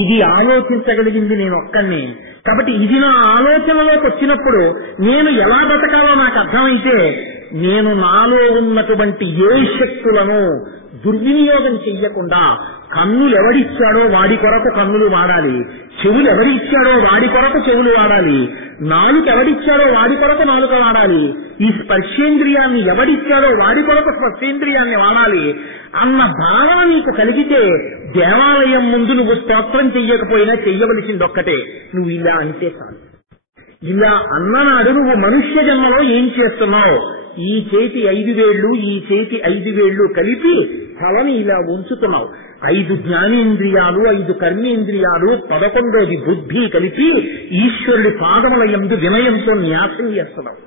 ఇది ఆలోచించగలిగింది నేను ఒక్కడిని. కాబట్టి ఇది నా ఆలోచనలోకి వచ్చినప్పుడు నేను ఎలా బతకాలో నాకు అర్థమైతే నేను నాలో ఉన్నటువంటి ఏ శక్తులను దుర్వినియోగం చెయ్యకుండా కన్నులు ఎవడిచ్చాడో వాడి కొరకు కన్నులు వాడాలి, చెవులు ఎవడిచ్చాడో వాడి కొరకు చెవులు వాడాలి, నాలుక ఎవడిచ్చాడో వాడి కొరకు నాలుక వాడాలి, ఈ స్పర్శేంద్రియాన్ని ఎవడిచ్చాడో వాడి కొరకు స్పర్శేంద్రియాన్ని వాడాలి అన్న భావన నీకు కలిగితే దేవాలయం ముందు నువ్వు స్తోత్రం చెయ్యకపోయినా చెయ్యవలసింది ఒక్కటే, నువ్వు ఇలా అంటే చాలు. ఇలా అన్ననాడు నువ్వు మనుష్య జన్మలో ఏం చేస్తున్నావు? ఈ చేతి 5 వేళ్లు ఈ చేతి 5 వేళ్లు కలిపి తలని ఇలా ఉంచుతున్నావు. 5 జ్ఞానేంద్రియాలు 5 కర్మేంద్రియాలు 11వ బుద్ధి కలిపి ఈశ్వరుడి పాదముల యందు వినయంతో న్యాసం చేస్తున్నావు.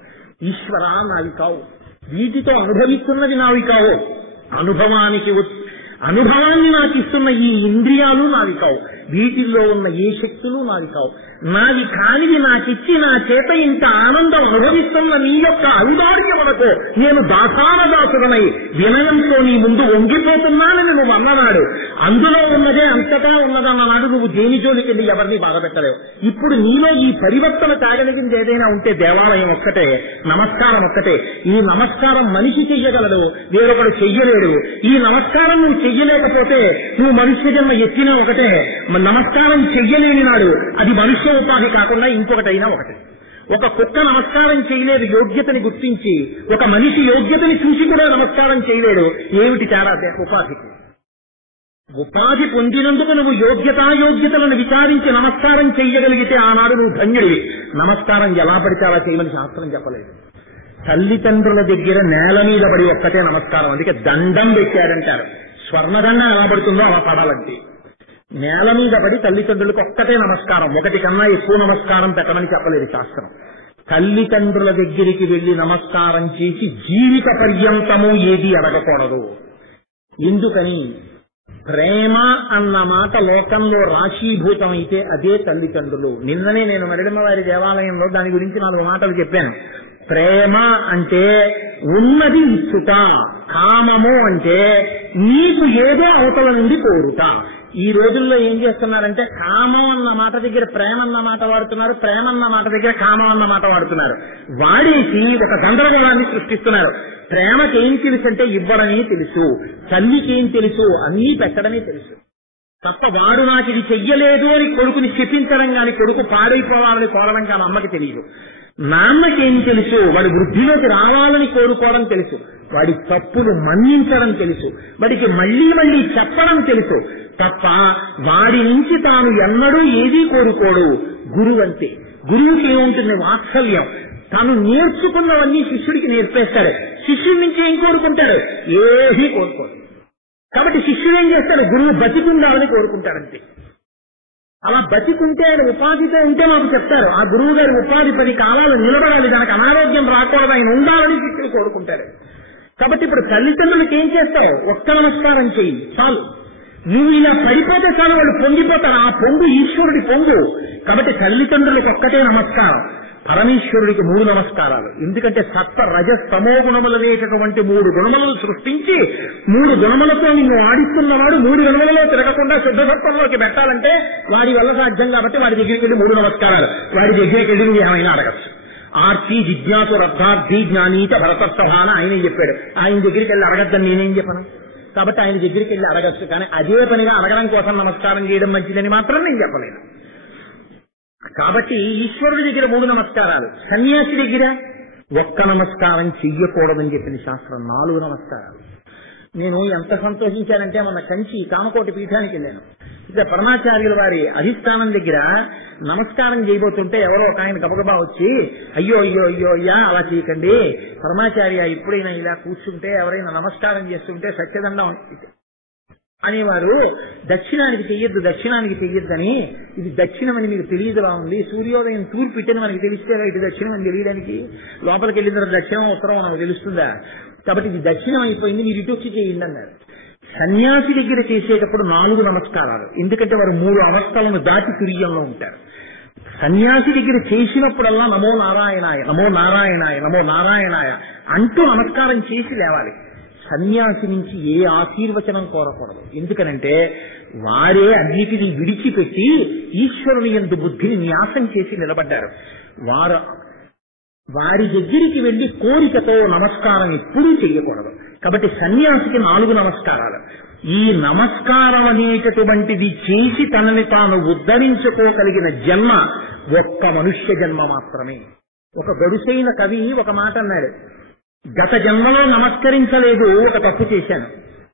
ఈశ్వరా నావి కావు, వీటితో అనుభవిస్తున్నది నావి కావు, అనుభవాన్ని నాకు ఇస్తున్న ఈ ఇంద్రియాలు నావి కావు, వీటిల్లో ఉన్న ఏ శక్తులు నావి కావు, నావి కానిది నాకిచ్చి నా చేత ఇంత ఆనందం అనుభవిస్తున్న నీ యొక్క ఔదార్యములకు నేను దాసానదాసుడనై వినయంతో నీ ముందు వంగిపోతున్నానని నువ్వు అన్ననాడు. అందులో ఉన్నదే అంతటా ఉన్నదన్ననాడు నువ్వు దేని జోలికి ఎవరిని బాధపెట్టలేవు. ఇప్పుడు నీలో ఈ పరివర్తన తాగలిగింది ఏదైనా ఉంటే దేవాలయం ఒక్కటే, నమస్కారం ఒక్కటే. ఈ నమస్కారం మనిషి చెయ్యగలడు, వేరొకడు చెయ్యలేడు. ఈ నమస్కారం నువ్వు చెయ్యలేకపోతే నువ్వు మనుష్య జన్మ ఎత్తినా ఒకటే, నమస్కారం చెయ్యలేని నాడు అది మనుష్య ఉపాధి కాకుండా ఇంకొకటైనా ఒకటే. ఒక కుక్క నమస్కారం చేయలేదు యోగ్యతని గుర్తించి, ఒక మనిషి యోగ్యతని చూసి కూడా నమస్కారం చేయలేడు. ఏమిటి తేడా? ఉపాధికి. ఉపాధి పొందినందుకు నువ్వు యోగ్యతాయోగ్యతలను విచారించి నమస్కారం చెయ్యగలిగితే ఆనాడు నువ్వు ధన్యుడివి. నమస్కారం ఎలా పడితే అలా చేయమని శాస్త్రం చెప్పలేదు. తల్లిదండ్రుల దగ్గర నేల మీద పడి ఒక్కటే నమస్కారం, అందుకే దండం పెట్టారంటారు. స్వర్ణదండం ఎలా పడుతుందో అలా పడాలంటే నేల మీద పడి తల్లిదండ్రులకు ఒక్కటే నమస్కారం, ఒకటి కన్నా ఎక్కువ నమస్కారం పెట్టమని చెప్పలేదు శాస్త్రం. తల్లిదండ్రుల దగ్గరికి వెళ్లి నమస్కారం చేసి జీవిత పర్యంతము ఏది అడగకూడదు. ఎందుకని? ప్రేమ అన్న మాట లోకంలో రాశీభూతమైతే అదే తల్లిదండ్రులు. నిన్ననే నేను మరిడమ్మవారి దేవాలయంలో దాని గురించి 4 మాటలు చెప్పాను. ప్రేమ అంటే ఉన్నది ఇచ్చుట, కామము అంటే నీకు ఏదో అవతల నుండి కోరుట. ఈ రోజుల్లో ఏం చేస్తున్నారంటే కామం అన్న మాట దగ్గర ప్రేమ అన్న మాట వాడుతున్నారు, ప్రేమ అన్న మాట దగ్గర కామం అన్న మాట వాడుతున్నారు. వాడేసి ఒక గందరగోళాన్ని సృష్టిస్తున్నారు. ప్రేమకి ఏం తెలుసు అంటే ఇవ్వడమే తెలుసు, తల్లికి ఏం తెలుసు అన్నీ పెట్టడమే తెలుసు తప్ప వాడు నాకు ఇది చెయ్యలేదు అని కొడుకుని చెప్పించడం కానీ, కొడుకు పాడైపోవాలని కోరడం కానీ అమ్మకి తెలియదు. నాన్నకేం తెలుసు? వాడి వృద్ధిలోకి రావాలని కోరుకోవడం తెలుసు, వాడి తప్పులు మన్నించడం తెలుసు, వాడికి మళ్లీ మళ్లీ చెప్పడం తెలుసు తప్ప వాడి నుంచి తాను ఎన్నడూ ఏదీ కోరుకోడు. గురువు అంతే. గురువుకి ఏముంటుంది? వాత్సల్యం. తాను నేర్చుకున్నవన్నీ శిష్యుడికి నేర్పేస్తాడు. శిష్యుడి నుంచి ఏం కోరుకుంటాడు? ఏదీ కోరుకోడు. కాబట్టి శిష్యుడు ఏం చేస్తాడు? గురువు బతికుండాలని కోరుకుంటాడంతే. అలా బతికుంటే ఆయన ఉపాధితో ఉంటే మాకు చెప్తారు, ఆ గురువు గారి ఉపాధి 10 కాలాలు నిలబడాలి, దానికి అనారోగ్యం రాకూడదు, ఆయన ఉండాలని శిష్యుడు కోరుకుంటాడు. కాబట్టి ఇప్పుడు తల్లిదండ్రులకు ఏం చేస్తావు? ఒక్క నమస్కారం చెయ్యి చాలు. నువ్వు ఇలా పడిపోతే చాలు, వాళ్ళు పొంగిపోతారు. ఆ పొంగు ఈశ్వరుడి పొంగు. కాబట్టి తల్లిదండ్రులకు ఒక్కటే నమస్కారం, పరమేశ్వరుడికి 3 నమస్కారాలు. ఎందుకంటే సత్వ రజ తమో గుణములనేటటువంటి 3 గుణములను సృష్టించి 3 గుణములతో నిన్ను ఆడిస్తున్నవాడు 3 గుణములలో తిరగకుండా శుద్ధసత్వంలోకి పెట్టాలంటే వాడి వల్ల సాధ్యం. కాబట్టి వాడి దగ్గరికి వెళ్ళి 3 నమస్కారాలు. వాడి దగ్గరికి వెళ్ళి నువ్వు ఏమైనా అడగచ్చు. ఆర్తి జిజ్ఞాసు రథార్థి జ్ఞానీత భరతస్థ అని ఆయన చెప్పాడు. ఆయన దగ్గరికి వెళ్ళి అడగద్దని నేనేం చెప్పను? కాబట్టి ఆయన దగ్గరికి వెళ్ళి అడగచ్చు. కానీ అదే పనిగా అడగడం కోసం నమస్కారం చేయడం మంచిదని మాత్రం నేను చెప్పలేను. కాబట్టి ఈశ్వరుడి దగ్గర 3 నమస్కారాలు, సన్యాసి దగ్గర ఒక్క నమస్కారం చెయ్యకూడదని చెప్పిన శాస్త్రం 4 నమస్కారాలు. నేను ఎంత సంతోషించానంటే మన కంచి కామకోటి పీఠానికి వెళ్ళాను. ఇక పరమాచార్యుల వారి అధిష్టానం దగ్గర నమస్కారం చేయబోతుంటే ఎవరో ఒక ఆయన గబగబా వచ్చి అయ్యో అయ్యో అయ్యో అయ్యా అలా చేయకండి, పరమాచార్య ఎప్పుడైనా ఇలా కూర్చుంటే ఎవరైనా నమస్కారం చేస్తుంటే సత్యదండం అనేవారు, దక్షిణానికి చెయ్యొద్దని. ఇది దక్షిణం అని మీకు తెలియదులా ఉంది. సూర్యోదయం తూర్పు ఇట్టని మనకి తెలిస్తే ఇటు దక్షిణం అని తెలియడానికి లోపలికి వెళ్ళిన తర్వాత దక్షిణం ఉత్తరం మనకు తెలుస్తుందా? కాబట్టి ఇది దక్షిణం అయిపోయింది, మీరు ఇటు వచ్చి చేయండి అన్నారు. సన్యాసి దగ్గర చేసేటప్పుడు 4 నమస్కారాలు. ఎందుకంటే వారు 3 అవస్థలను దాటి తుర్యంలో ఉంటారు. సన్యాసి దగ్గర చేసినప్పుడల్లా నమో నారాయణాయ నమో నారాయణాయ నమో నారాయణాయ అంటూ నమస్కారం చేసి లేవాలి. సన్యాసి నుంచి ఏ ఆశీర్వచనం కోరకూడదు. ఎందుకనంటే వారే అన్నిటినీ విడిచిపెట్టి ఈశ్వరుని యందు బుద్ధిని న్యాసం చేసి నిలబడ్డారు. వారి దగ్గరికి వెళ్లి కోరికతో నమస్కారం ఎప్పుడూ చెయ్యకూడదు. కాబట్టి సన్యాసికి 4 నమస్కారాలు. ఈ నమస్కారం అనేటటువంటిది చేసి తనని తాను ఉద్ధరించుకోగలిగిన జన్మ ఒక్క మనుష్య జన్మ మాత్రమే. ఒక గడుసైన కవి ఒక మాట అన్నాడు, గత జన్మలో నమస్కరించలేదు, ఒక తప్పు చేశాను,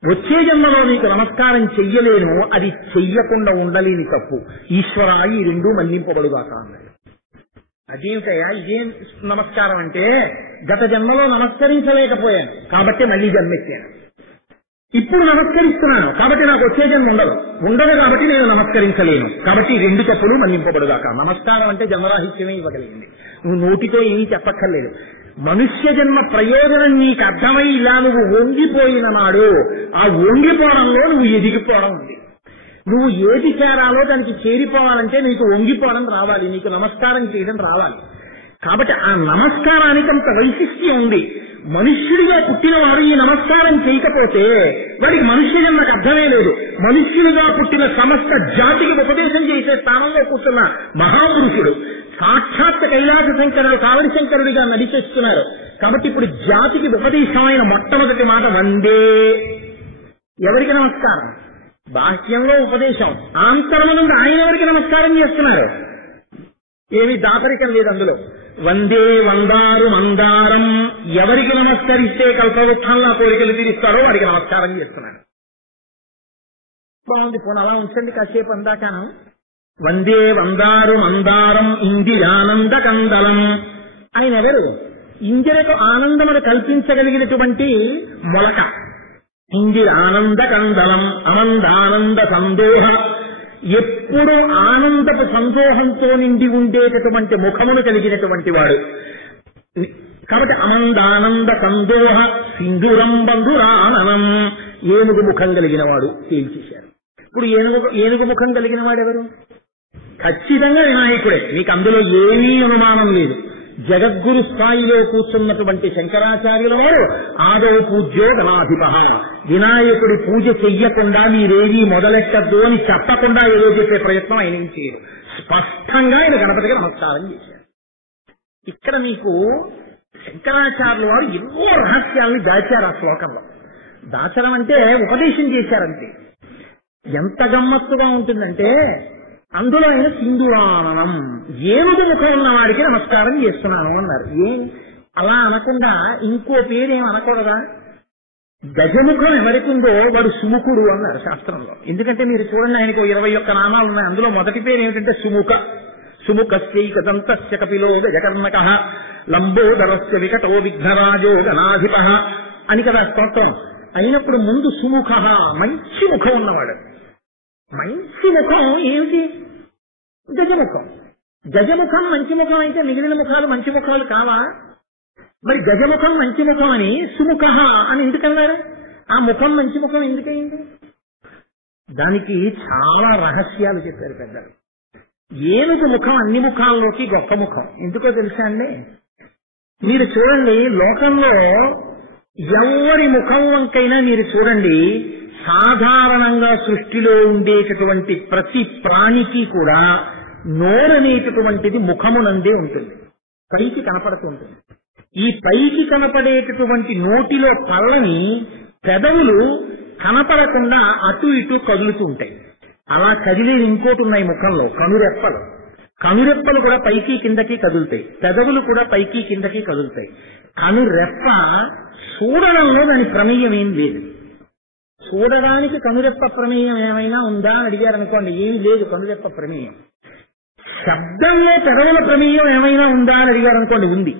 వచ్చే జన్మలో నీకు నమస్కారం చెయ్యలేను, అది చెయ్యకుండా ఉండలేని తప్పు, ఈశ్వరా ఈ 2 మళ్లింపబడుగాక అన్నాడు. అదేమిటయా ఇదేం నమస్కారం అంటే, గత జన్మలో నమస్కరించలేకపోయాను కాబట్టి మళ్ళీ జన్మెత్తాను, ఇప్పుడు నమస్కరిస్తున్నాను కాబట్టి నాకు వచ్చే జన్మ ఉండదు కాబట్టి నేను నమస్కరించలేను, కాబట్టి 2 తప్పులు మన్నింపబడుగాక. నమస్కారం అంటే జన్మరాహిత్యమే ఇవ్వగలిగింది, నువ్వు నోటితో ఏమీ చెప్పక్కర్లేదు. మనుష్య జన్మ ప్రయోజనం నీకు అర్థమై ఇలా నువ్వు వంగిపోయిన నాడు ఆ వంగిపోవడంలో నువ్వు ఎదిగిపోవడం ఉంది. నువ్వు ఏది చేరాలో దానికి చేరిపోవాలంటే నీకు వంగిపోవడం రావాలి, నీకు నమస్కారం చేయడం రావాలి. కాబట్టి ఆ నమస్కారానికి అంత వైశిష్ట్యం ఉంది. మనుష్యుడిగా పుట్టిన వాడు ఈ నమస్కారం చేయకపోతే వాడికి మనుష్య జన్మకు అర్థమే లేదు. మనుష్యుడిగా పుట్టిన సమస్త జాతికి ఉపదేశం చేసే స్థానంలో కూర్చున్న మహాపురుషుడు సాక్షాత్ కైలాస శంకరుడు కావడి శంకరుడిగా నడిచేస్తున్నారు. కాబట్టి ఇప్పుడు జాతికి ఉపదేశమైన మొట్టమొదటి మాట వందే. ఎవరికి నమస్కారం? బాహ్యంలో ఉపదేశం, ఆంతరంగంలో ఆయన ఎవరికి నమస్కారం చేస్తున్నారు? ఏమి దాపరికం లేదు అందులో. వందే వందారు మందారం, ఎవరికి నమస్కరిస్తే కల్పవృక్షంలో కోరికలు తీరుస్తారో వారికి నమస్కారం చేస్తున్నాడు. బాగుంది, పోనీ అలా ఉంచండి కాసేపు అందాకాను. వందే వందారు మందారం ఇందిరానంద కందలం. ఆయన ఎవరు? ఇందిరకు ఆనందమును కల్పించగలిగినటువంటి మొలక. ఇందిరానంద కందలం అనందానంద సందోహ, ఎప్పుడూ ఆనందపు సందోహంతో నిండి ఉండేటటువంటి ముఖమును కలిగినటువంటి వాడు. కాబట్టి ఆనందానంద సందోహ సింధురం బంధురాననం, ఏనుగు ముఖం కలిగిన వాడు తేల్చేశారు. ఇప్పుడు ఏనుగు ముఖం కలిగిన వాడు ఎవరు? ఖచ్చితంగా వినాయకుడే, మీకు అందులో ఏమీ అనుమానం లేదు. జగద్గురు స్థాయిలో కూర్చున్నటువంటి శంకరాచార్యుల వారు ఆదౌ పూజ్యో గణాధిప, వినాయకుడి పూజ చెయ్యకుండా మీరేమీ మొదలెట్టద్దు అని చెప్పకుండా ఏదో చెప్పే ప్రయత్నం ఆయన ఏం చేయరు. స్పష్టంగా ఆయన గణపతికి నమస్కారం చేశారు. ఇక్కడ మీకు శంకరాచార్యుల వారు ఎన్నో రహస్యాల్ని దాచారు. ఆ శ్లోకంలో దాచడం అంటే ఉపదేశం చేశారంటే ఎంత గమ్మత్తుగా ఉంటుందంటే, అందులో ఆయన సింధురాననం, ఏనుగు ముఖం ఉన్న వాడికి నమస్కారం చేస్తున్నాను అన్నారు. అలా అనకుండా ఇంకో పేరేం అనకూడదా? గజముఖం ఎవరికిందో వాడు సుముఖుడు అన్నారు శాస్త్రంలో. ఎందుకంటే మీరు చూడండి, ఆయనకు 21 నామాలు ఉన్నాయి. అందులో మొదటి పేరు ఏమిటంటే సుముఖ. సుముఖస్యైకదంతస్య కపిలో గజకర్ణకః లంబోదరస్య వికటో విఘ్నరాజో గణాధిప అని కదా స్తోత్రం. అయినప్పుడు ముందు సుముఖ, మంచి ముఖం ఉన్నవాడు. మంచి ముఖం ఏమిటి? గజముఖం. గజముఖం మంచి ముఖం అయితే మిగిలిన ముఖాలు మంచి ముఖాలు కావా? మరి గజముఖం మంచి ముఖం అని సుముఖ అని ఎందుకన్నారు? ఆ ముఖం మంచి ముఖం ఎందుకయింది? దానికి చాలా రహస్యాలు చెప్పారు పెద్దలు. ఏనుగు ముఖం అన్ని ముఖాల్లోకి గొప్ప ముఖం. ఎందుకో తెలుసా అండి? మీరు చూడండి, లోకంలో ఎవరి ముఖం వంకైనా మీరు చూడండి, సాధారణంగా సృష్టిలో ఉండేటటువంటి ప్రతి ప్రాణికి కూడా నోరనేటటువంటిది ముఖమునందే ఉంటుంది, పైకి కనపడుతూ ఉంటుంది. ఈ పైకి కనపడేటటువంటి నోటిలో పళ్ళని పెదవులు కనపడకుండా అటు ఇటు కదులుతూ ఉంటాయి. అలా కదిలేవి ఇంకోటి ఉన్నాయి ముఖంలో, కనురెప్పలు. కనురెప్పలు కూడా పైకి కిందకి కదులుతాయి, పెదవులు కూడా పైకి కిందకి కదులుతాయి. కనురెప్ప చూడడంలో దాని ప్రమేయం ఏం లేదు. చూడడానికి కనురెప్ప ప్రమేయం ఏమైనా ఉందా అని అడిగారనుకోండి, ఏం లేదు కనురెప్ప ప్రమేయం. శబ్దంలో పెదవుల ప్రమేయం ఏమైనా ఉందా అని అడిగారనుకోండి, ఉంది.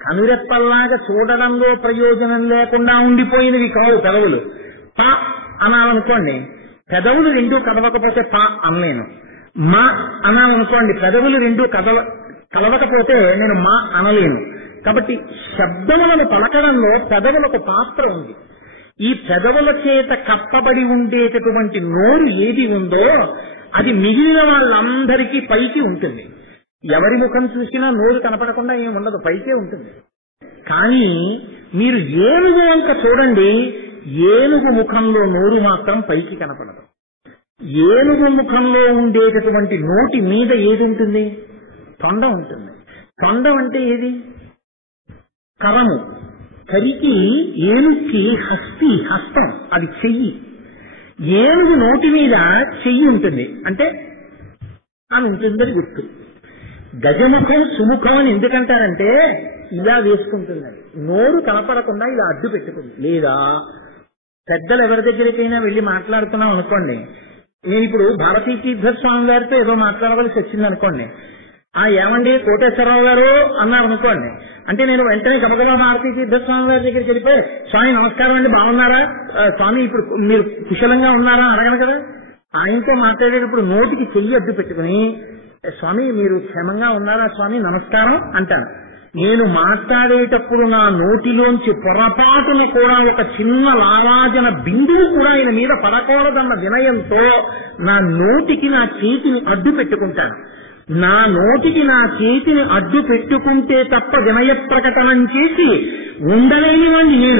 కనురెప్పల్లాగా చూడడంలో ప్రయోజనం లేకుండా ఉండిపోయినవి కావు పెదవులు. పా అనాలనుకోండి, పెదవులు 2 కదవకపోతే పా అనలేను. మా అనాలనుకోండి, పెదవులు 2 కదవకపోతే నేను మా అనలేను. కాబట్టి శబ్దములను పలకడంలో పెదవులకు పాత్ర ఉంది. ఈ పెదవుల చేత కప్పబడి ఉండేటటువంటి నోరు ఏది ఉందో అది మిగిలిన వాళ్ళందరికీ పైకి ఉంటుంది. ఎవరి ముఖం చూసినా నోరు కనపడకుండా ఏమి ఉండదు, పైకే ఉంటుంది. కానీ మీరు ఏనుగు వంక చూడండి, ఏనుగు ముఖంలో నోరు మాత్రం పైకి కనపడదు. ఏనుగు ముఖంలో ఉండేటటువంటి నోటి మీద ఏది ఉంటుంది? తొండం ఉంటుంది. తొండం అంటే ఏది? కరము. కరికి ఏనుగుకి హస్తం, అది చెయ్యి. ఏనుగు నోటి మీద చెయ్యి ఉంటుంది అంటే అని ఉంటుందని గుర్తు. గజముఖం సుముఖం అని ఎందుకంటారంటే ఇలా వేసుకుంటుందని, నోరు కనపడకుండా ఇలా అడ్డు పెట్టుకుంది. లేదా పెద్దలు ఎవరి దగ్గరికైనా వెళ్ళి మాట్లాడుతున్నాం అనుకోండి, నేను ఇప్పుడు భారతీ తీర్థస్వామి గారితో ఏదో మాట్లాడవలసి వచ్చింది అనుకోండి, ఏమండి కోటేశ్వరరావు గారు అన్నారు అనుకోండి, అంటే నేను వెంటనే గబగబా భారతీ తీర్థస్వామి గారి దగ్గరికి వెళ్ళిపోయి, స్వామి నమస్కారం అండి, బాగున్నారా స్వామి, ఇప్పుడు మీరు కుశలంగా ఉన్నారా అడగను కదా. ఆయనతో మాట్లాడేటప్పుడు నోటికి చెయ్యి అడ్డు పెట్టుకుని, స్వామి మీరు క్షేమంగా ఉన్నారా స్వామి నమస్కారం అంటాను. నేను మాట్లాడేటప్పుడు నా నోటిలోంచి పొరపాటున కూడా ఒక చిన్న లావాజన బిందువు కూడా ఆయన మీద పడకూడదన్న వినయంతో నా నోటికి నా చేతిని అడ్డు పెట్టుకుంటాను. నా నోటికి నా చేతిని అడ్డు పెట్టుకుంటే తప్ప వినయ ప్రకటనం చేసి ఉండలేని వాడిని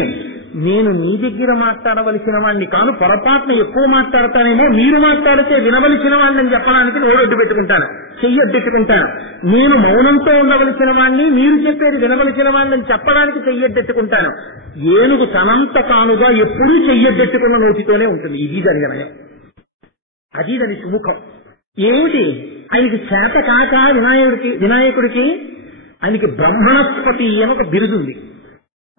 నేను నీ దగ్గర మాట్లాడవలసిన వాడిని కాను. పొరపాటున ఎక్కువ మాట్లాడతానేమో, మీరు మాట్లాడితే వినవలసిన వాడిని అని చెప్పడానికి నోరు అడ్డు పెట్టుకుంటాను, చెయ్యి అడ్డెట్టుకుంటాను. నేను మౌనంతో ఉండవలసిన వాడిని, మీరు చెప్పేది వినవలసిన వాడిని చెప్పడానికి చెయ్యడ్డెట్టుకుంటాను. ఏనుగు తనంత తానుగా ఎప్పుడూ చెయ్యడ్డెట్టుకున్న నోటితోనే ఉంటుంది. ఇది దాని వినయం, అది దాని సుముఖం. ఏమిటి ఆయనకి చేత కాక వినాయకుడికి ఆయనకి బ్రహ్మణస్పతి అని ఒక బిరుదుంది.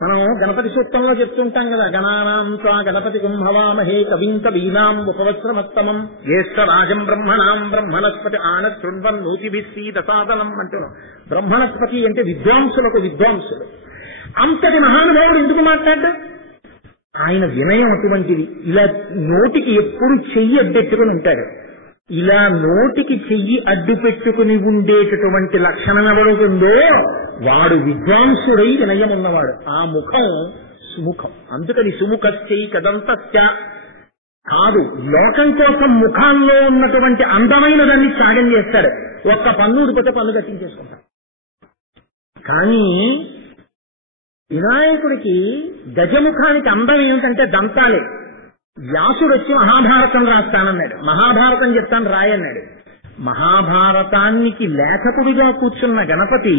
మనం గణపతి సూక్తంలో చెప్తుంటాం కదా, గణానాం త్వా గణపతి కుంభవామహే కవిం కవీనాం ఉపవస్త్రమత్తమం జ్యేష్ఠ రాజం బ్రహ్మణాం బ్రహ్మణస్పతి ఆనశృణ్వన్ నోతిభిస్సీదసాదనం అంటున్నాం. బ్రహ్మణస్పతి అంటే విద్వాంసులకు విద్వాంసులు. అంతటి మహానుభావుడు ఎందుకు మాట్లాడ్డా? ఆయన వినయం అటువంటిది. ఇలా నోటికి ఎప్పుడు చెయ్యి అడ్డెట్టుకుని ఉంటాడు. ఇలా నోటికి చెయ్యి అడ్డు పెట్టుకుని ఉండేటటువంటి లక్షణం ఎవరుందో వాడు విద్వాంసుడై వినయం ఉన్నవాడు. ఆ ముఖం సుముఖం. అందుకని సుముఖశ్చై కదంతస్య కాదు, లోకం కోసం ముఖాల్లో ఉన్నటువంటి అందమైన దాన్ని త్యాగం చేస్తాడు. ఒక్క పన్ను ఊడిపోతే పన్ను కట్టించేసుకుంటాడు. కానీ వినాయకుడికి గజముఖానికి అందం ఏమిటంటే దంతాలే. వ్యాసుడు వచ్చి మహాభారతం రాస్తానన్నాడు, మహాభారతం చెప్తాను రాయన్నాడు. మహాభారతానికి లేఖకుడిగా కూర్చున్న గణపతి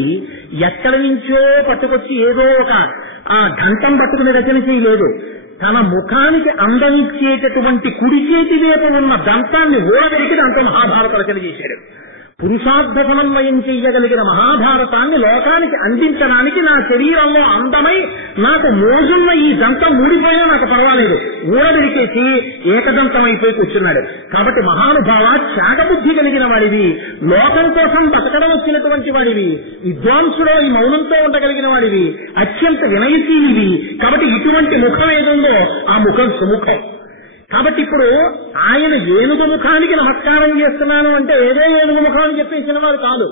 ఎక్కడి నుంచో పట్టుకొచ్చి ఏదో ఒక ఘంటం పట్టుకుని రచన చేయలేదు. తన ముఖానికి అందమిచ్చేటటువంటి కుడి చేతి వైపు ఉన్న దంతాన్ని ఓడగలిగి దాంతో మహాభారత రచన చేశాడు. పురుషార్థ సమన్వయం చెయ్యగలిగిన మహాభారతాన్ని లోకానికి అందించడానికి నా శరీరంలో అందమై నాకు మోజున్న ఈ దంతం ఊడిపోయినా నాకు పర్వాలేదు, ఊరడికేసి ఏకదంతం అయిపోయి కూర్చున్నాడు. కాబట్టి మహానుభావ త్యాగబుద్ధి కలిగిన వాడివి, లోకం కోసం బతకడం వచ్చినటువంటి వాడివి, విద్వాంసులో ఈ మౌనంతో ఉండగలిగిన వాడివి, అత్యంత వినయశీలివి. కాబట్టి ఇటువంటి ముఖం ఏదుందో ఆ ముఖం సుముఖం. కాబట్టి ఇప్పుడు ఆయన ఏనుగు ముఖానికి నమస్కారం చేస్తున్నాను అంటే ఏదో ఏనుగు ముఖాన్ని చెప్పేసిన వాడు కాదు,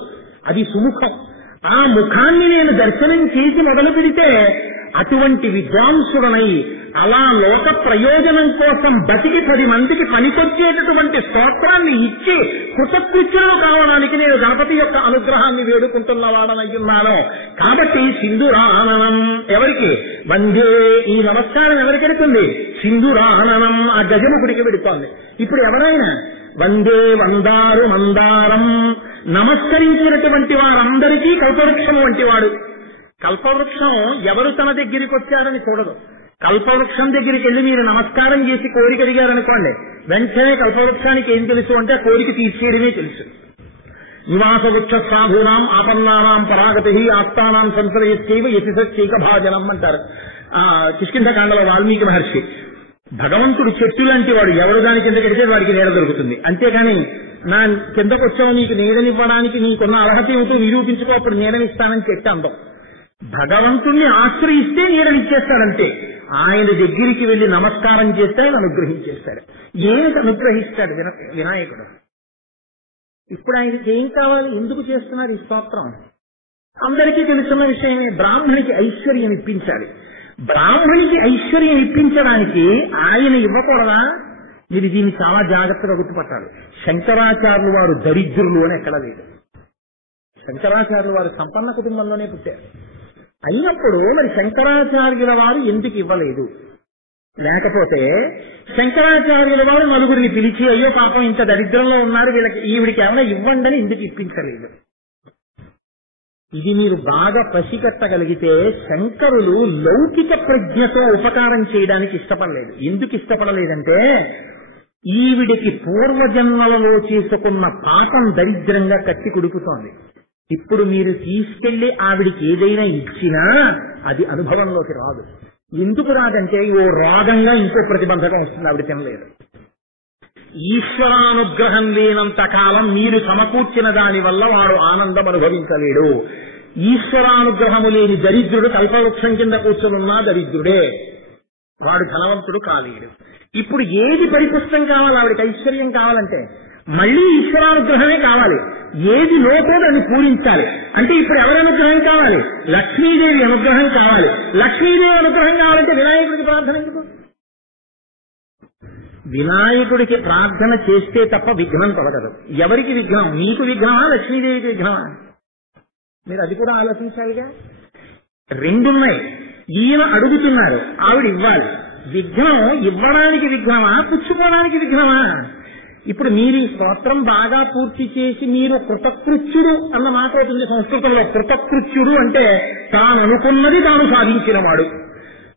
అది సుముఖం. ఆ ముఖాన్ని నేను దర్శనం చేసి మొదలు పెడితే అటువంటి విద్వాంసుడనై అలా లోక ప్రయోజనం కోసం బతికి 10 మందికి పనికొచ్చేటటువంటి స్తోత్రాన్ని ఇచ్చి కృతకృత్యులు కావడానికి నేను గణపతి యొక్క అనుగ్రహాన్ని వేడుకుంటున్నవాడనయ్యున్నాను. కాబట్టి సింధురాననం ఎవరికి వందే, ఈ నమస్కారం ఎవరికి వెళుతుంది? సింధురాననం ఆ గజముఖుడికి వెళుతోంది. ఇప్పుడు ఎవరైనా వందే వందారు మందారం నమస్కరించినటువంటి వారందరికీ కల్పవృక్షం వంటి వాడు. కల్పవృక్షం ఎవరు తన దగ్గరికి వచ్చారని చూడదు. కల్పవృక్షం దగ్గరికి వెళ్ళి మీరు నమస్కారం చేసి కోరిక అడిగారనుకోండి, వెంటనే కల్పవృక్షానికి ఏం తెలుసు అంటే కోరిక తీర్చేయడమే తెలుసు. నివాస వృక్ష సాధూనాం ఆపన్నానాం పరాగతి ఆస్థానాం సంతరయస్యైవ యతిశైక భాజనం అంటారు కిష్కింధకాండలో వాల్మీకి మహర్షి. భగవంతుడు చెట్టు లాంటి వాడు, ఎవరు దాని కింద కడితే వాడికి నీడ దొరుకుతుంది. అంతేగాని నా కిందకు వచ్చావు నీకు నీడనివ్వడానికి నీకున్న అర్హత ఏమిటో నిరూపించుకో అప్పుడు నీడనిస్తానని చెట్టు అంటాం. భగవంతుణ్ణి ఆశ్రయిస్తే నీడనిచ్చేస్తాడంతే. ఆయన దగ్గరికి వెళ్లి నమస్కారం చేస్తే అనుగ్రహించేస్తాడు. ఏమిటి అనుగ్రహిస్తాడు వినాయకుడు? ఇప్పుడు ఆయనకి ఏం కావాలి? ఎందుకు చేస్తున్నారు ఈ స్తోత్రం? అందరికీ తెలుసున్న విషయమే. బ్రాహ్మణికి ఐశ్వర్యం ఇప్పించాలి. బ్రాహ్మణికి ఐశ్వర్యం ఇప్పించడానికి ఆయన ఇవ్వకూడదా? మీరు దీన్ని చాలా జాగ్రత్తగా గుర్తుపట్టాలి. శంకరాచార్యులు వారు దరిద్రులు అని ఎక్కడా లేదు. శంకరాచార్యులు వారు సంపన్న కుటుంబంలోనే పుట్టారు. అయినప్పుడు మరి శంకరాచార్యుల వారు ఎందుకు ఇవ్వలేదు? లేకపోతే శంకరాచార్యుల వారు నలుగురిని పిలిచి అయ్యో పాపం ఇంత దరిద్రంలో ఉన్నారు వీళ్ళకి ఈవిడికి ఏమైనా ఇవ్వండి అని ఎందుకు ఇప్పించలేదు? ఇది మీరు బాగా పసిగట్టగలిగితే శంకరులు లౌకిక ప్రజ్ఞతో ఉపకారం చేయడానికి ఇష్టపడలేదు. ఎందుకు ఇష్టపడలేదంటే ఈవిడికి పూర్వజన్మలలో చేసుకున్న పాపం దరిద్రంగా కట్టి కుడుకుతోంది. ఇప్పుడు మీరు తీసుకెళ్లి ఆవిడికి ఏదైనా ఇచ్చినా అది అనుభవంలోకి రాదు. ఎందుకు రాదంటే ఓ రాగంగా ఇంకో ప్రతిబంధకం వస్తుంది, ఆవిడ తినలేదు. ఈశ్వరానుగ్రహం లేనంత కాలం మీరు సమకూర్చిన దాని వల్ల వాడు ఆనందం అనుభవించలేడు. ఈశ్వరానుగ్రహము లేని దరిద్రుడు కల్పవృక్షం కింద కూర్చొనున్నా దరిద్రుడే, వాడు ధనవంతుడు కాలేడు. ఇప్పుడు ఏది పరిపుష్టం కావాలి? ఆవిడకి ఐశ్వర్యం కావాలంటే మళ్లీ ఈశ్వరానుగ్రహమే కావాలి. ఏది లోపో దాన్ని పూరించాలి. అంటే ఇప్పుడు ఎవరి అనుగ్రహం కావాలి? లక్ష్మీదేవి అనుగ్రహం కావాలి. లక్ష్మీదేవి అనుగ్రహం కావాలంటే వినాయకుడికి ప్రార్థన ఎందుకు? వినాయకుడికి ప్రార్థన చేస్తే తప్ప విఘ్నం తొలగదు. ఎవరికి విఘ్నం? నీకు విఘ్నమా, లక్ష్మీదేవికి విఘ్నమా? మీరు అది కూడా ఆలోచించాలిగా. రెండున్నాయి. ఈయన అడుగుతున్నారు, ఆవిడ ఇవ్వాలి. విఘ్నం ఇవ్వడానికి విఘ్నమా, పుచ్చుకోవడానికి విఘ్నమా? ఇప్పుడు మీరు ఈ స్తోత్రం బాగా పూర్తి చేసి మీరు కృతకృత్యుడు అన్న మాట అవుతుంది సంస్కృతంలో. కృతకృత్యుడు అంటే తాను అనుకున్నది తాను సాధించినవాడు.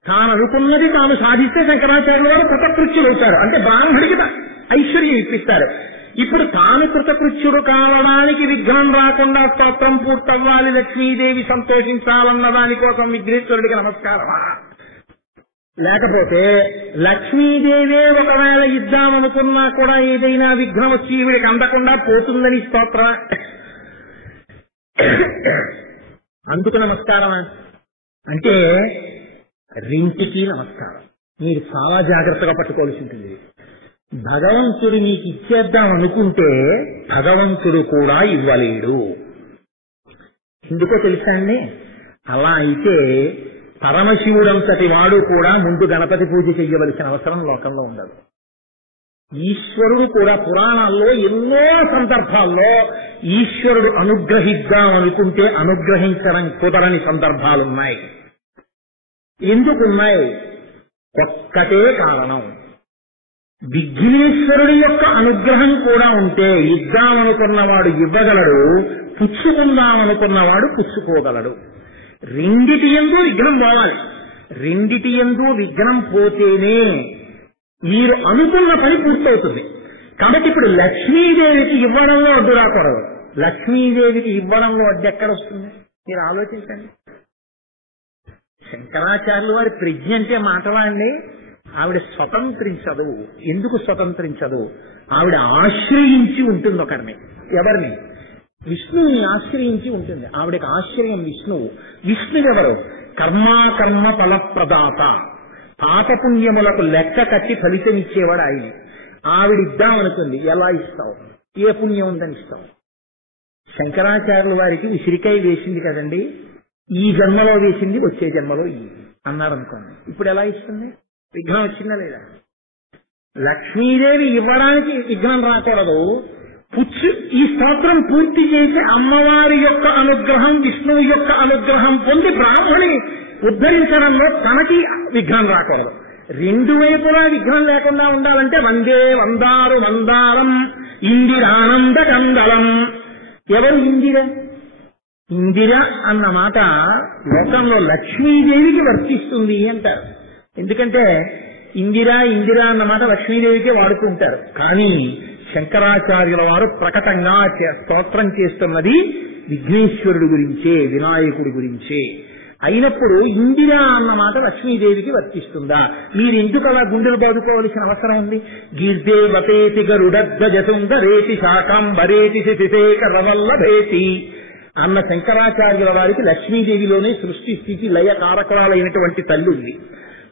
తాను అనుకున్నది తాను సాధిస్తే శంకరాచార్యుల వారు కృతకృత్యుడు అవుతారు. అంటే బ్రాహ్మడికి ఐశ్వర్యం ఇప్పిస్తారు. ఇప్పుడు తాను కృతకృత్యుడు కావడానికి విఘ్నం రాకుండా స్తోత్రం పూర్తవ్వాలి, లక్ష్మీదేవి సంతోషించాలన్న దానికోసం విఘ్నేశ్వరుడికి నమస్కారమా? లేకపోతే లక్ష్మీదేవే ఒకవేళ ఇద్దామనుకున్నా కూడా ఏదైనా విఘ్నం వచ్చి వీడికి అందకుండా పోతుందని స్తోత్రమా? అందుకు నమస్కారమా? అంటే రెంటికి నమస్కారం. మీరు చాలా జాగ్రత్తగా పట్టుకోవాల్సి ఉంటుంది. భగవంతుడు మీకు ఇచ్చేద్దాం అనుకుంటే భగవంతుడు కూడా ఇవ్వలేడు. ఎందుకో తెలుసా అండి? అలా అయితే పరమశివుడంతటి వాడు కూడా ముందు గణపతి పూజ చెయ్యవలసిన అవసరం లోకంలో ఉండదు. ఈశ్వరుడు కూడా పురాణాల్లో ఎన్నో సందర్భాల్లో ఈశ్వరుడు అనుగ్రహిద్దాం అనుకుంటే అనుగ్రహించడం కుదరని సందర్భాలున్నాయి. ఎందుకున్నాయి? ఒక్కటే కారణం. విఘ్నేశ్వరుడి యొక్క అనుగ్రహం కూడా ఉంటే ఇద్దామనుకున్నవాడు ఇవ్వగలడు, పుచ్చుకుందామనుకున్నవాడు పుచ్చుకోగలడు. రెండిటి యందు విఘ్నం పోవాలి. రెండిటి యందు విఘ్నం పోతేనే మీరు అనుకున్న పని పూర్తవుతుంది. కాబట్టి ఇప్పుడు లక్ష్మీదేవికి ఇవ్వడంలో అడ్డు రాకూడదు. లక్ష్మీదేవికి ఇవ్వడంలో అడ్డు ఎక్కడ వస్తుంది? మీరు ఆలోచించండి. శంకరాచార్యుల వారి ప్రజ్ఞ అంటే మాటలా అండి. ఆవిడ స్వతంత్రించదు. ఎందుకు స్వతంత్రించదు? ఆవిడ ఆశ్రయించి ఉంటుంది ఒకరిని. ఎవరిని? విష్ణువుని ఆశ్రయించి ఉంటుంది. ఆవిడకి ఆశ్రయం విష్ణువు. విష్ణువెవరు? కర్మాకర్మ ఫలప్రదాత. పాపపుణ్యములకు లెక్క కట్టి ఫలితం ఇచ్చేవాడు ఆయన. ఆవిడిద్దామనుకుంది, ఎలా ఇస్తావు? ఏ పుణ్యం ఉందని ఇస్తావు? శంకరాచార్యుల వారికి ఉసిరికాయ వేసింది కదండి, ఈ జన్మలో వేసింది వచ్చే జన్మలో అన్నారు అనుకోండి. ఇప్పుడు ఎలా ఇస్తుంది? విఘ్నం వచ్చిందా లేదా? లక్ష్మీదేవి ఇవ్వడానికి విఘ్నం రాకూడదు. ఈ స్తోత్రం పూర్తి చేసి అమ్మవారి యొక్క అనుగ్రహం, విష్ణువు యొక్క అనుగ్రహం పొంది బ్రాహ్మణి ఉద్ధరించడంలో తనకి విఘ్నం రాకూడదు. రెండు వైపులా విఘ్నం లేకుండా ఉండాలంటే వందే వందారు మందారం ఇందిరానంద కందలం. ఎవరు ఇందిర? ఇందిర అన్న మాట లోకంలో లక్ష్మీదేవికి వర్తిస్తుంది అంటారు. ఎందుకంటే ఇందిరా ఇందిరా అన్న మాట లక్ష్మీదేవికే వాడుకుంటారు. కానీ శంకరాచార్యుల వారు ప్రకటంగా స్తోత్రం చేస్తున్నది విఘ్నేశ్వరుడి గురించే, వినాయకుడి గురించే. అయినప్పుడు ఇందిరా అన్న మాట లక్ష్మీదేవికి వర్తిస్తుందా? మీరు ఎందుకు అలా గుండెలు బాదుకోవలసిన అవసరం ఉంది? గీర్దేవతేతి గరుడధ్వజసుందరేతి శాకాంబరేతి శిశేఖరవల్లభేతి అన్న శంకరాచార్యుల వారికి లక్ష్మీదేవిలోనే సృష్టి స్థితి లయ కారకురాలైనటువంటి తల్లి ఉంది.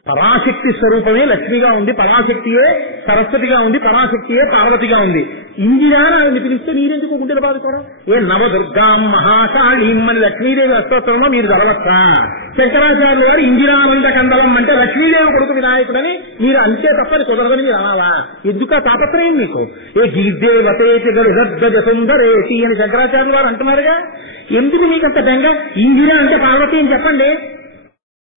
పరాశక్తి స్వరూపమే లక్ష్మిగా ఉంది, పరాశక్తియే సరస్వతిగా ఉంది, పరాశక్తియే పార్వతిగా ఉంది. ఇందిరా అని పిలిస్తే మీరెందుకు గుండెలు బాదుకోవడం? ఏ నవదుర్గాం మహాకాళీం అని లక్ష్మీదేవి అష్టోత్తరంలో మీరు చదవచ్చా? శంకరాచార్యులు గారు ఇందిరానంద కందలం అంటే లక్ష్మీదేవి కొడుకు వినాయకుడని మీరు అంతే తప్పని కుదరదని మీరు అనాలా? ఎందుకు ఆ తాపత్రయం మీకు? ఏ గీర్దేవతేతి గరుగద్గజ సుందరేతి అని శంకరాచార్యులు వారు అంటున్నారుగా. ఎందుకు మీకంత బెంగ? ఇందిరా అంటే పార్వతి అని చెప్పండి.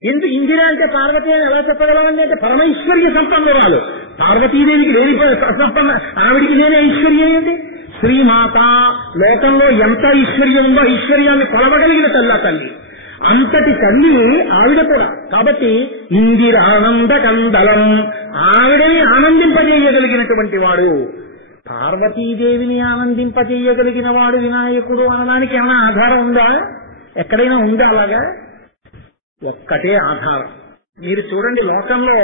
ఎందుకు ఇందిరా అంటే పార్వతి అని ఎలా చెప్పగలవండి? అంటే పరమైశ్వర్య సంపన్నురాలు పార్వతీదేవికి లేని సంపన్న, ఆవిడికి లేని ఐశ్వర్యం ఏంటి? శ్రీమాత లోకంలో ఎంత ఐశ్వర్యం ఉందో ఐశ్వర్యాన్ని కొలవగలిగిన తల్లి అంతటి తల్లి ఆవిడ కూడా. కాబట్టి ఇందిరానంద కందలం, ఆవిడని ఆనందింపజేయగలిగినటువంటి వాడు, పార్వతీదేవిని ఆనందింపజేయగలిగిన వాడు వినాయకుడు అనడానికి ఏమైనా ఆధారం ఉందా? ఎక్కడైనా ఉందా అలాగా? ఒక్కటే ఆధారం. మీరు చూడండి, లోకంలో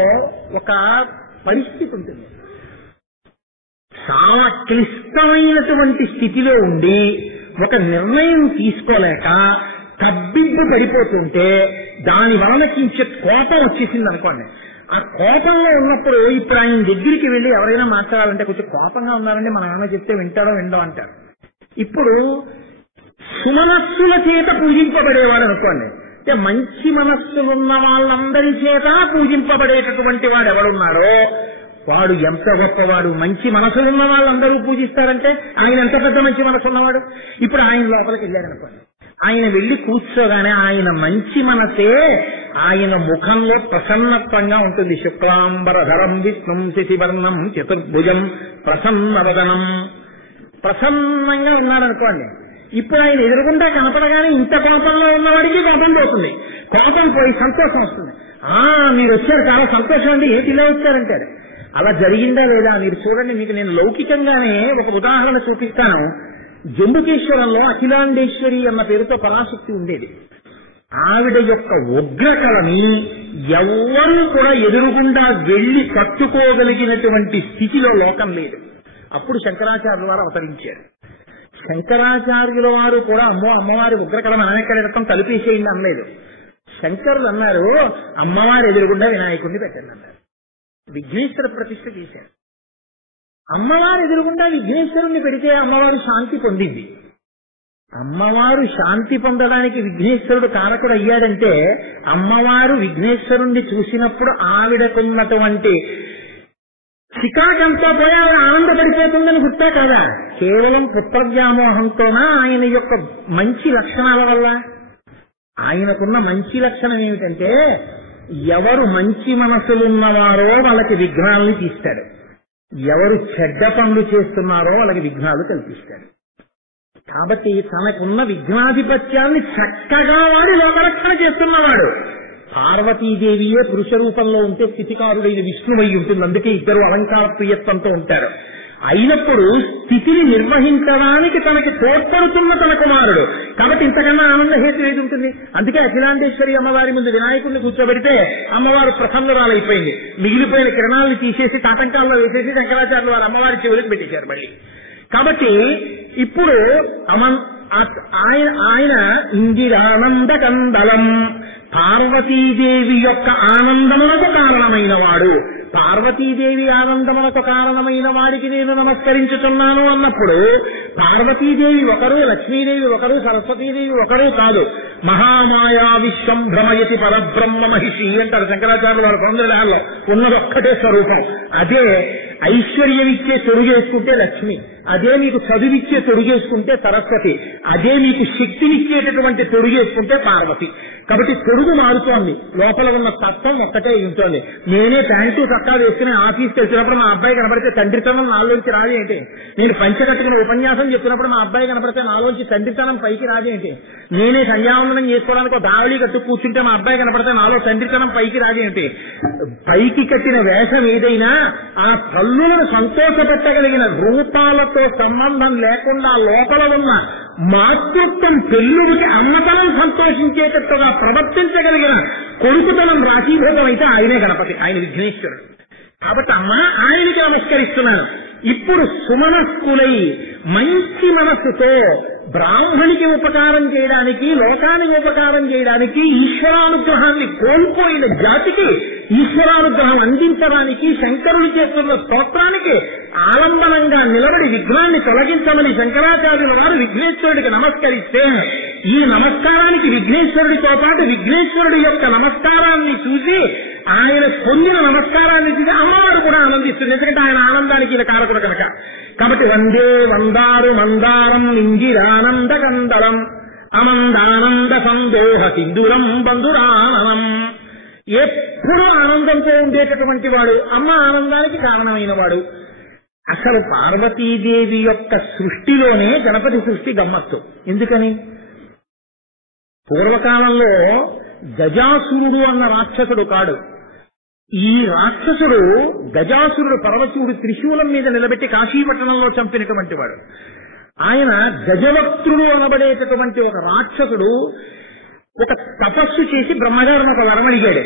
ఒక పరిస్థితి ఉంటుంది. చాలా క్లిష్టమైనటువంటి స్థితిలో ఉండి ఒక నిర్ణయం తీసుకోలేక కబ్బిబ్బు పడిపోతుంటే దాని వలన కించె కోపం వచ్చేసింది అనుకోండి. ఆ కోపంలో ఉన్నప్పుడు ఇప్పుడు ఆయన దగ్గరికి వెళ్ళి ఎవరైనా మాట్లాడాలంటే కొంచెం కోపంగా ఉన్నారంటే మనం ఏమైనా చెప్తే వింటారో విండో అంటారు. ఇప్పుడు సుమనస్సుల చేత పూజింపబడేవాడు అనుకోండి, అంటే మంచి మనస్సులున్న వాళ్ళందరి చేత పూజింపబడేటటువంటి వాడు ఎవడున్నాడో వాడు ఎంత గొప్పవాడు. మంచి మనసులున్న వాళ్ళందరూ పూజిస్తారంటే ఆయన ఎంత పెద్ద మంచి మనసు ఉన్నవాడు. ఇప్పుడు ఆయన లోపలికి వెళ్ళారనుకోండి, ఆయన వెళ్లి కూర్చోగానే ఆయన మంచి మనసే ఆయన ముఖంలో ప్రసన్నత్వంగా ఉంటుంది. శుక్లాంబరధరం విష్ణుం శశివర్ణం చతుర్భుజం ప్రసన్నవదనం, ప్రసన్నంగా ఉన్నారనుకోండి. ఇప్పుడు ఆయన ఎదురుగుండా కనపడగానే ఇంత కోపంలో ఉన్నవాడికి కోపం పోతుంది, కోపం పోయి సంతోషం వస్తుంది. మీరు వచ్చారు, చాలా సంతోషం అండి, ఏంటి ఇలా వచ్చారంటాడు. అలా జరిగిందా లేదా మీరు చూడండి. మీకు నేను లౌకికంగానే ఒక ఉదాహరణ చూపిస్తాను. జంబుకేశ్వరంలో అఖిలాండేశ్వరి అన్న పేరుతో పరాశక్తి ఉండేది. ఆవిడ యొక్క ఉగ్రకళని ఎవ్వరూ కూడా ఎదురుగుండా వెళ్లి పట్టుకోగలిగినటువంటి స్థితిలో లోకం లేదు. అప్పుడు శంకరాచార్యుల వారు అవతరించారు. శంకరాచార్యుల వారు కూడా అమ్మవారి ఉగ్రకళ మనమెక్కడెడతాం, తలుపేసేయండి అనలేదు. శంకరులు అన్నారు, అమ్మవారి ఎదురుగుండా వినాయకుడిని పెట్టండి అన్నారు. విఘ్నేశ్వర ప్రతిష్ఠ చేశారు. అమ్మవారు ఎదురుగుండా విఘ్నేశ్వరుణ్ణి పెడితే అమ్మవారు శాంతి పొందింది. అమ్మవారు శాంతి పొందడానికి విఘ్నేశ్వరుడు కారకుడు అయ్యాడంటే అమ్మవారు విఘ్నేశ్వరుణ్ణి చూసినప్పుడు ఆవిడకున్నటువంటి చికాకంతా పోయి ఆవిడ ఆనందపడిపోతుందని గుర్తే కదా. కేవలం పుత్రవ్యామోహంతోనా ఆయన యొక్క మంచి లక్షణాల వల్ల? ఆయనకున్న మంచి లక్షణం ఏమిటంటే ఎవరు మంచి మనసులున్నవారో వాళ్ళకి విఘ్నాలని తీస్తాడు, ఎవరు చెడ్డ పనులు చేస్తున్నారో వాళ్ళకి విఘ్నాలు కల్పిస్తాడు. కాబట్టి తనకున్న విఘ్నాధిపత్యాన్ని చక్కగా వాడు లోకరక్షణ చేస్తున్నవాడు. పార్వతీదేవియే పురుష రూపంలో ఉంటే స్థితికారుడైన విష్ణువై ఉంటుంది. అందుకే ఇద్దరు అలంకార ప్రియత్వంతో ఉంటారు. అయినప్పుడు స్థితిని నిర్వహించడానికి తనకి తోడ్పడుతున్న తన కుమారుడు. కాబట్టి ఇంతకన్నా ఆనంద హేతు ఏది ఉంటుంది? అందుకే అఖిలాండేశ్వరి అమ్మవారి ముందు వినాయకుడిని కూర్చోబెడితే అమ్మవారు ప్రసన్నురాలైపోయింది. మిగిలిపోయిన కిరణాలను తీసేసి తాటంకాల్లో వేసేసి శంకరాచార్యులు వారు అమ్మవారి చెవులకు పెట్టేశారు మళ్ళీ. కాబట్టి ఇప్పుడు ఆయన ఇందిరానంద కందలం, పార్వతీదేవి యొక్క ఆనందములకు కారణమైన వాడు. పార్వతీదేవి ఆనందములకు కారణమైన వాడికి నేను నమస్కరించుతున్నాను అన్నప్పుడు పార్వతీదేవి ఒకరు, లక్ష్మీదేవి ఒకరు, సరస్వతీదేవి ఒకరు కాదు. మహామాయా విశ్వం భ్రమయతి పరబ్రహ్మ మహిషి అంటారు శంకరాచార్యుల వారు సౌందర్యాల్లో. ఉన్నదొక్కటే స్వరూపం. అదే ఐశ్వర్యమిచ్చే తొడుగేసుకుంటే లక్ష్మి, అదే మీకు చదువిచ్చే తొడుగేసుకుంటే సరస్వతి, అదే మీకు శక్తినిచ్చేటటువంటి తొడుగేసుకుంటే పార్వతి. కాబట్టి తొడుగు మారుతోంది, లోపల ఉన్న తత్వం ఒక్కటే ఉంటుంది. నేనే ప్యాంటు చక్కా వేసుకుని ఆఫీస్కి వచ్చినప్పుడు మా అబ్బాయి కనపడితే తండ్రితనం నాలోంచి రాదేంటి? నేను పంచ కట్టుకున్న ఉపన్యాసం చెప్పినప్పుడు మా అబ్బాయి కనపడితే నాలోంచి తండ్రితనం పైకి రాదేంటి? నేనే సంధ్యావందనం చేసుకోవడానికి ఒక దావళి కట్టు కూర్చుంటే మా అబ్బాయి కనపడితే నాలో తండ్రితనం పైకి రాదేంటి? పైకి కట్టిన వేషం ఏదైనా ఆ పల్లులను సంతోషపెట్టగలిగిన రూపాలతో సంబంధం లేకుండా లోపల ఉన్న మాతృత్వం పెళ్ళుడికి అన్నతనం సంతోషించేటట్టుగా ప్రవర్తించగలిగిన కొడుకుతనం రాశీభూతం అయితే ఆయనే గణపతి, ఆయన విఘ్నేశ్వరుడు. కాబట్టి అమ్మా ఆయనకి నమస్కరిస్తున్నాను. ఇప్పుడు సుమనస్కులై మంచి మనస్సుతో బ్రాహ్మణికి ఉపకారం చేయడానికి, లోకానికి ఉపకారం చేయడానికి ఈశ్వరానుగ్రహాన్ని కోల్పోయిన జాతికి ఈశ్వరానుగ్రహం అందించడానికి శంకరులు చేస్తున్న స్తోత్రానికి ఆలంబనంగా నిలబడి విఘ్నాన్ని తొలగించమని శంకరాచార్యుల వారు విఘ్నేశ్వరుడికి నమస్కరిస్తే ఈ నమస్కారానికి విఘ్నేశ్వరుడితో పాటు విఘ్నేశ్వరుడి యొక్క నమస్కారాన్ని చూసి ఆయన పొందిన నమస్కారాన్ని చూసి అమ్మవారు కూడా ఆనందిస్తుంది. ఎందుకంటే ఆయన ఆనందానికి ఇది కారకుడు కనుక. కాబట్టి వందే వందారు మందారం ఇంగిరానంద కందలం అమందానంద సందోహ సింధురం బంధురానం. ఎప్పుడూ ఆనందంతో ఉండేటటువంటి వాడు, అమ్మ ఆనందానికి కారణమైన వాడు. అసలు పార్వతీదేవి యొక్క సృష్టిలోనే గణపతి సృష్టి గమ్మత్తు. ఎందుకని? పూర్వకాలంలో గజాసురుడు అన్న రాక్షసుడు కాడు. ఈ రాక్షసుడు గజాసురుడు పరమశివుడు త్రిశూలం మీద నిలబెట్టి కాశీపట్టణంలో చంపినటువంటి వాడు. ఆయన గజవక్త్రుడు అనబడేటటువంటి ఒక రాక్షసుడు ఒక తపస్సు చేసి బ్రహ్మగారిని ఒక వరం అడిగాడు.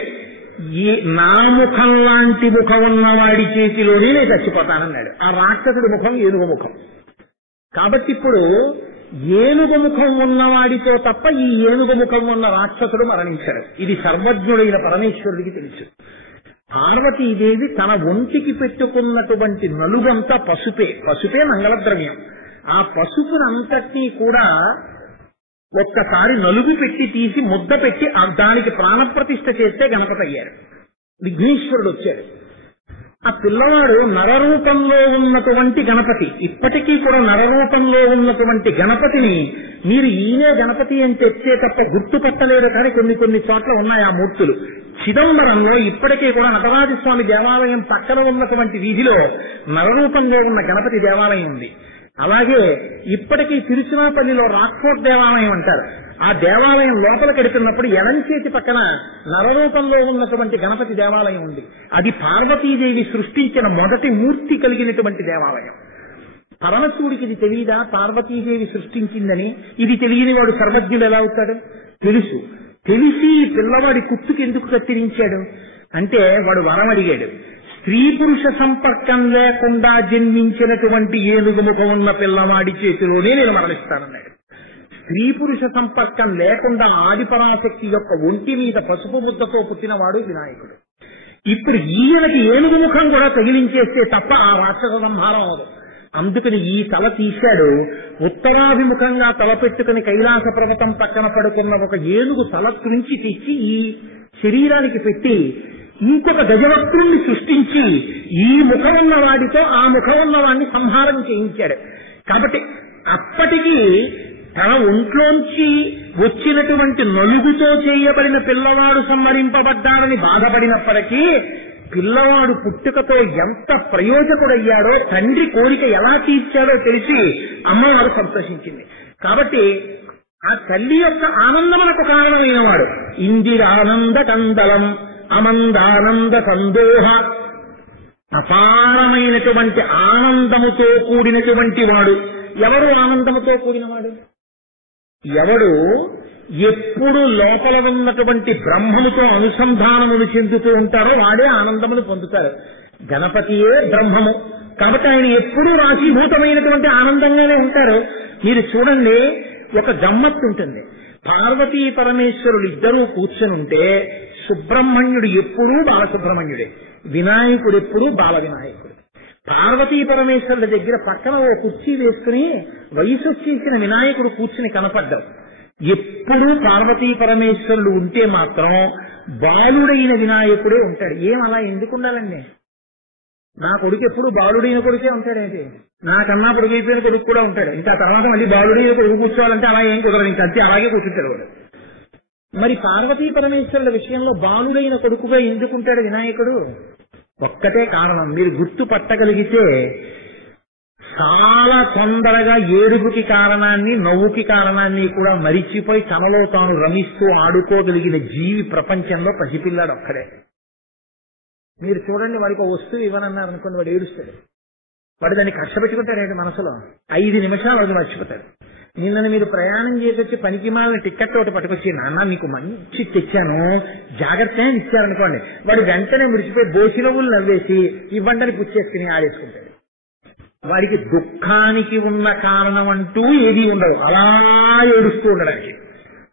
నా ముఖం లాంటి ముఖం ఉన్నవాడి చేతిలోనే నేను చచ్చిపోతానన్నాడు. ఆ రాక్షసుడి ముఖం ఏనుగు ముఖం. కాబట్టి ఇప్పుడు ఏనుగు ముఖం ఉన్నవాడితో తప్ప ఈ ఏనుగు ముఖం ఉన్న రాక్షసుడు మరణించాడు. ఇది సర్వజ్ఞుడైన పరమేశ్వరుడికి తెలుసు. పార్వతీదేవి తన ఒంటికి పెట్టుకున్నటువంటి నలుగంతా పసుపే మంగళద్రవ్యం. ఆ పసుపునంతటినీ కూడా ఒక్కసారి నలుగు పెట్టి తీసి ముద్ద పెట్టి దానికి ప్రాణప్రతిష్ఠ చేస్తే గణపతి అయ్యారు. విఘ్నేశ్వరుడు వచ్చాడు. ఆ పిల్లవాడు నరరూపంలో ఉన్నటువంటి గణపతి. ఇప్పటికీ కూడా నరరూపంలో ఉన్నటువంటి గణపతిని మీరు ఈయనే గణపతి అని తెచ్చే తప్ప గుర్తుపట్టలేదు. కానీ కొన్ని చోట్ల ఉన్నాయి ఆ మూర్తులు. చిదంబరంలో ఇప్పటికీ కూడా నటరాజస్వామి దేవాలయం పక్కన ఉన్నటువంటి వీధిలో నరరూపంలో ఉన్న గణపతి దేవాలయం ఉంది. అలాగే ఇప్పటికీ తిరుచునాపల్లిలో రాక్కోట్ దేవాలయం అంటారు. ఆ దేవాలయం లోపలికి వెడుతున్నప్పుడు ఎడం చేతి పక్కన నరరూపంలో ఉన్నటువంటి గణపతి దేవాలయం ఉంది. అది పార్వతీదేవి సృష్టించిన మొదటి మూర్తి కలిగినటువంటి దేవాలయం. పరమశివుడికి ఇది తెలియదా పార్వతీదేవి సృష్టించిందని? ఇది తెలియని వాడు సర్వజ్ఞుడు ఎలా అవుతాడు? తెలుసు. తెలిసి పిల్లవాడి కుట్టుకి ఎందుకు కత్తిరించాడు అంటే వాడు వరం అడిగాడు. స్త్రీ పురుష సంపర్కం లేకుండా జన్మించినటువంటి ఏనుగు ముఖం ఉన్న పిల్లవాడి చేతిలోనే నేను మరణిస్తానన్నాడు. స్త్రీ పురుష సంపర్కం లేకుండా ఆదిపరాశక్తి యొక్క ఒంటి మీద పసుపు ముద్దతో పుట్టినవాడు వినాయకుడు. ఇప్పుడు ఈయనకి ఏనుగు ముఖం కూడా తగిలించేస్తే తప్ప ఆ రాక్షస సంహారం అవదు. అందుకని ఈ తల తీశాడు. ఉత్తరాభిముఖంగా తల పెట్టుకుని కైలాస పర్వతం పక్కన పడుకున్న ఒక ఏనుగు తల నుంచి తెచ్చి ఈ శరీరానికి పెట్టి ఇంకొక గజవక్త్రుణ్ణి సృష్టించి ఈ ముఖం ఉన్న వాడితో ఆ ముఖం ఉన్న వాడిని సంహారం చేయించాడు. కాబట్టి అప్పటికి తన ఒంట్లోంచి వచ్చినటువంటి నలుగుతో చేయబడిన పిల్లవాడు సంహరింపబడ్డాడని బాధపడినప్పటికీ పిల్లవాడు పుట్టుకతో ఎంత ప్రయోజకుడయ్యాడో, తండ్రి కోరిక ఎలా తీర్చాడో తెలిసి అమ్మవారు సంతోషించింది. కాబట్టి ఆ తల్లి యొక్క ఆనందమునకు కారణమైన వాడు ఇందిరానంద కందలం అమందానంద సందోహ. అపారమైనటువంటి ఆనందముతో కూడినటువంటి వాడు. ఎవరు ఆనందముతో కూడినవాడు? ఎవడు ఎప్పుడు లోపల ఉన్నటువంటి బ్రహ్మముతో అనుసంధానమును చెందుతూ ఉంటారో వాడే ఆనందమును పొందుతారు. గణపతియే బ్రహ్మము. కాబట్టి ఆయన ఎప్పుడూ రాశీభూతమైనటువంటి ఆనందంగానే ఉంటారు. మీరు చూడండి, ఒక గమ్మత్తు ఉంటుంది. పార్వతీ పరమేశ్వరులు ఇద్దరూ కూర్చొని ఉంటే సుబ్రహ్మణ్యుడు ఎప్పుడూ బాలసుబ్రహ్మణ్యుడే, వినాయకుడు ఎప్పుడూ బాల వినాయకుడు. పార్వతీ పరమేశ్వరుల దగ్గర పక్కన ఓ కుర్చీ వేసుకుని వయసు వచ్చేసిన వినాయకుడు కూర్చుని కనపడ్డావు. ఎప్పుడూ పార్వతీ పరమేశ్వరులు ఉంటే మాత్రం బాలుడైన వినాయకుడే ఉంటాడు. అలా ఎందుకు ఉండాలండి? నా కొడుకు ఎప్పుడు బాలుడైన కొడుకే ఉంటాడేంటి? నాకన్నా పొడుగైపోయిన కొడుకు కూడా ఉంటాడు. ఇంకా తర్వాత మళ్ళీ బాలుడైన కొడుకు కూర్చోవాలంటే అలా ఏం కుదరదు. ఇంకా అంతే అలాగే కూర్చుంటాడు వాడు. మరి పార్వతీ పరమేశ్వరుల విషయంలో బాలుడైన కొడుకుగా ఎందుకుంటాడు వినాయకుడు? ఒక్కటే కారణం. మీరు గుర్తుపట్టగలిగితే చాలా తొందరగా ఏడుపుకి కారణాన్ని, నవ్వుకి కారణాన్ని కూడా మరిచిపోయి తనలో తాను రమిస్తూ ఆడుకోగలిగిన జీవి ప్రపంచంలో పసిపిల్లాడు ఒక్కడే. మీరు చూడండి, వాడికి వస్తువు ఇవ్వనన్నారు అనుకోండి, వాడు ఏడుస్తాడు. వాడు దాన్ని కష్టపెట్టుకుంటాడు మనసులో. 5 నిమిషాలు అది మర్చిపోతాడు. నిన్న మీరు ప్రయాణం చేసొచ్చి పనికి మాలిన టిక్కెట్ ఒకటి పట్టుకొచ్చి, నాన్న నీకు మంచి తెచ్చాను జాగ్రత్త అని ఇచ్చారనుకోండి, వాడు వెంటనే ముడిచిపోయి బోసినవులు నవ్వేసి ఇవ్వండి పుచ్చేసుకుని ఆడేసుకుంటాడు. వాడికి దుఃఖానికి ఉన్న కారణం అంటూ ఏది ఉండదు, అలా ఏడుస్తూ ఉండడానికి.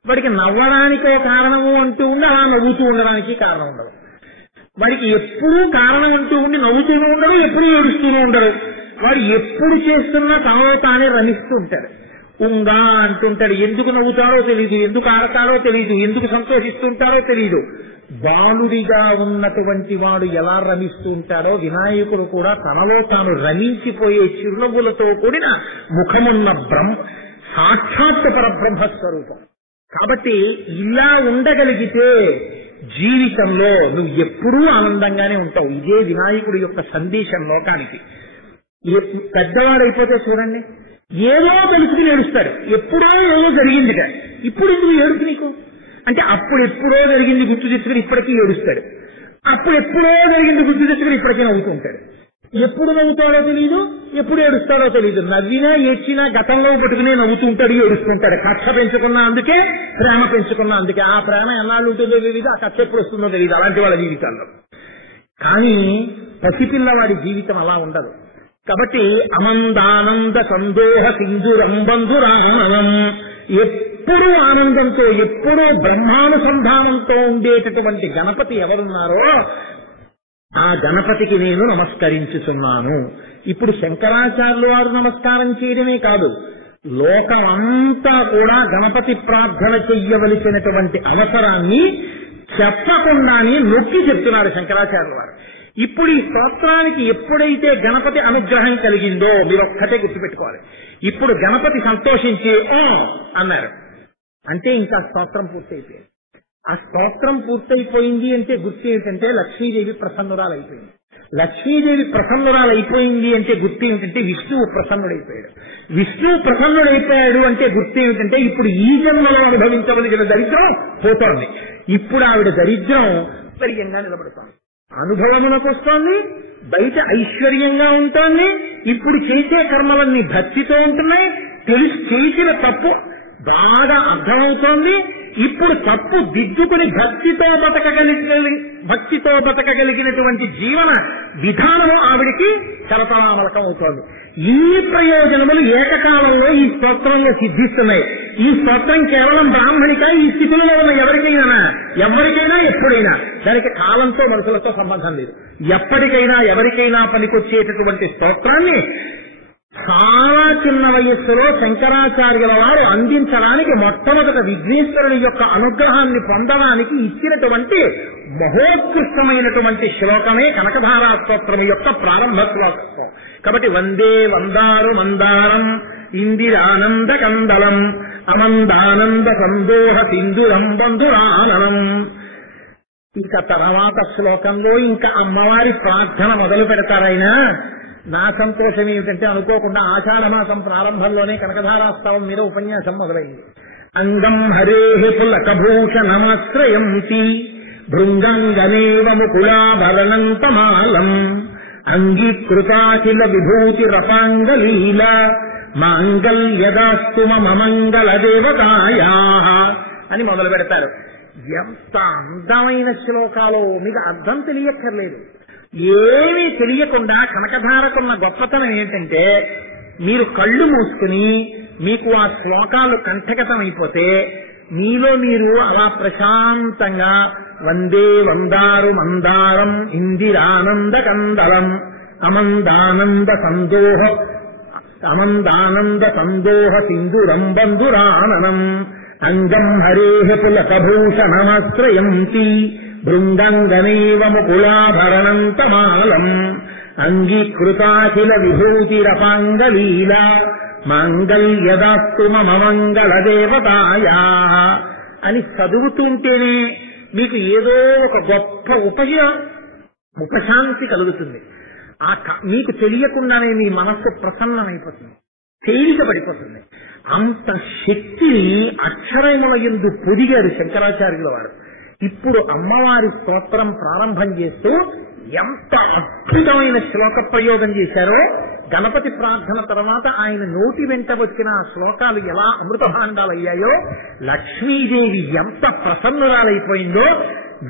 వాడికి నవ్వడానికో కారణము అంటూ ఉండి అలా నవ్వుతూ ఉండడానికి కారణం ఉండదు. వాడికి ఎప్పుడూ కారణం అంటూ ఉండి నవ్వుతూనే ఉండరు, ఎప్పుడూ ఏడుస్తూనే ఉండరు. వాడు ఎప్పుడు చేస్తున్నా తనలో తానే రమిస్తూ ఉంటాడు. ఉంగా అంటుంటాడు. ఎందుకు నవ్వుతారో తెలియదు, ఎందుకు ఆడతారో తెలియదు, ఎందుకు సంతోషిస్తుంటారో తెలియదు. బాలుడిగా ఉన్నటువంటి వాడు ఎలా రమిస్తూ ఉంటాడో వినాయకుడు కూడా తనలో తాను రమించిపోయే చిరునవ్వులతో కూడిన ముఖమున్న సాక్షాత్ పరబ్రహ్మస్వరూపం. కాబట్టి ఇలా ఉండగలిగితే జీవితంలో నువ్వు ఎప్పుడూ ఆనందంగానే ఉంటావు. ఇదే వినాయకుడి యొక్క సందేశం లోకానికి. పెద్దవాడైపోతే చూడండి, ఏదో తెలుసుకుని ఏడుస్తాడు. ఎప్పుడో ఏదో జరిగిందిట, ఇప్పుడు ఎందుకు ఏడుపు నీకు అంటే అప్పుడు ఎప్పుడో జరిగింది గుర్తు తెచ్చుకుని ఇప్పటికీ ఏడుస్తాడు. అప్పుడు ఎప్పుడో జరిగింది గుర్తు తెచ్చుకుని ఇప్పటికీ నవ్వుతూ ఉంటాడు. ఎప్పుడు నవ్వుతాడో తెలియదు, ఎప్పుడు ఏడుస్తాడో తెలియదు. నవ్వినా ఏడ్చినా గతంలో పట్టుకునే నవ్వుతూ ఉంటాడు, ఏడుస్తుంటాడు. కక్ష పెంచుకున్నా అందుకే, ప్రేమ పెంచుకున్నా అందుకే. ఆ ప్రేమ ఎన్నాళ్ళు ఉంటుందో తెలియదు, ఆ కక్ష ఎప్పుడు వస్తుందో తెలియదు అలాంటి వాళ్ళ జీవితాల్లో. కానీ పసిపిల్లవాడి జీవితం అలా ఉండదు. కాబట్టి అమందానంద సందేహ సింధురం బంధురానం, ఎప్పుడూ ఆనందంతో ఎప్పుడూ బ్రహ్మానుసంధానంతో ఉండేటటువంటి గణపతి ఎవరున్నారో ఆ గణపతికి నేను నమస్కరించుతున్నాను. ఇప్పుడు శంకరాచార్యులు వారు నమస్కారం చేయడమే కాదు, లోకమంతా కూడా గణపతి ప్రార్థన చెయ్యవలసినటువంటి అవసరాన్ని చెప్పకుండానే నొక్కి చెప్తున్నారు శంకరాచార్యులు వారు. ఇప్పుడు ఈ స్తోత్రానికి ఎప్పుడైతే గణపతి అనుగ్రహం కలిగిందో మీరు ఒక్కటే గుర్తుపెట్టుకోవాలి. ఇప్పుడు గణపతి సంతోషించి ఓ అన్నారు అంటే ఇంకా స్తోత్రం పూర్తయిపోయింది. ఆ స్తోత్రం పూర్తయిపోయింది అంటే గుర్తు ఏమిటంటే లక్ష్మీదేవి ప్రసన్నురాలైపోయింది. లక్ష్మీదేవి ప్రసన్నురాలైపోయింది అంటే గుర్తు ఏమిటంటే విష్ణువు ప్రసన్నుడైపోయాడు. విష్ణువు ప్రసన్నుడైపోయాడు అంటే గుర్తు ఏమిటంటే ఇప్పుడు ఈ జన్మలో అనుభవించవలసిన దరిద్రం పోతోంది. ఇప్పుడు ఆవిడ దరిద్రం పరిగంగా నిలబడుతోంది, అనుభవములకు వస్తోంది, బయట ఐశ్వర్యంగా ఉంటుంది. ఇప్పుడు చేసే కర్మలన్నీ భక్తితో ఉంటున్నాయి. చేసిన తప్పు బాగా అర్థమవుతోంది. ఇప్పుడు తప్పు దిద్దుకుని భక్తితో బతకగలిగినటువంటి జీవన విధానము ఆవిడికి కరతలామలకం అవుతోంది. ఇన్ని ప్రయోజనములు ఏకకాలంలో ఈ స్తోత్రంలో సిద్ధిస్తున్నాయి. ఈ స్తోత్రం కేవలం బ్రాహ్మణిక ఈ స్థితిలో ఉన్న ఎవరికైనా ఎప్పుడైనా, దానికి కాలంతో మనుషులతో సంబంధం లేదు. ఎప్పటికైనా ఎవరికైనా పనికొచ్చేటటువంటి స్తోత్రాన్ని చాలా చిన్న వయస్సులో శంకరాచార్యుల వారు అందించడానికి మొట్టమొదట విఘ్నేశ్వరుని యొక్క అనుగ్రహాన్ని పొందడానికి ఇచ్చినటువంటి మహోత్కృష్టమైనటువంటి శ్లోకమే కనకధారా స్తోత్రం యొక్క ప్రారంభ శ్లోకం. కాబట్టి వందే వందారు మందారం ఇందిరానంద కందలం అమందానంద సందోహ సింధురం బంధురానం. ఇంకా తర్వాత శ్లోకంలో ఇంకా అమ్మవారి ప్రార్థన మొదలు పెడతారైనా నా సంతోషం ఏమిటంటే అనుకోకుండా ఆషాఢమాసం ప్రారంభంలోనే కనకధారాస్తవం మీద ఉపన్యాసం మొదలైంది. అంగం హరేః పులకభూషణమాశ్రయంతి భృంగంగనేవ ముకులాభరణంతమాలం అంగీకృతాఖిల విభూతిరపాంగలీల మాంగళ్యదాస్తు మమంగళ దేవతాయాః అని మొదలు పెడతారు. ఎంత అందమైన శ్లోకాలో మీకు అర్థం తెలియక్కర్లేదు. ఏమీ తెలియకుండా కనకధారకున్న గొప్పతనం ఏంటంటే మీరు కళ్ళు మూసుకుని మీకు ఆ శ్లోకాలు కంఠగతమైపోతే మీలో మీరు అలా ప్రశాంతంగా వందే వందారు మందారం ఇందిరానంద కందలం అమందానంద సందోహ సింధురం బంధురాననం అంగం హరేః పులకభూషణమాశ్రయంతి భృంగంగనేవ ముకులాభరణంతమాలం అంగీకృతాఖిల విభూతిరపాంగలీల మాంగళ్యదాస్తు మమంగళ దేవతాయాః అని చదువుతుంటేనే మీకు ఏదో ఒక గొప్ప ఉపశాంతి కలుగుతుంది. మీకు తెలియకుండానే మీ మనస్సు ప్రసన్నమైపోతుంది, తేలిక పడిపోతుంది. అంత శక్తిని అక్షరముల యందు పొదిగారు శంకరాచార్యుల వారు. ఇప్పుడు అమ్మవారి స్తోత్రం ప్రారంభం చేస్తూ ఎంత అద్భుతమైన శ్లోక ప్రయోగం చేశారో, గణపతి ప్రార్థన తర్వాత ఆయన నోటి వెంట వచ్చిన ఆ శ్లోకాలు ఎలా అమృతభాండాలయ్యాయో, లక్ష్మీదేవి ఎంత ప్రసన్నురాలైపోయిందో,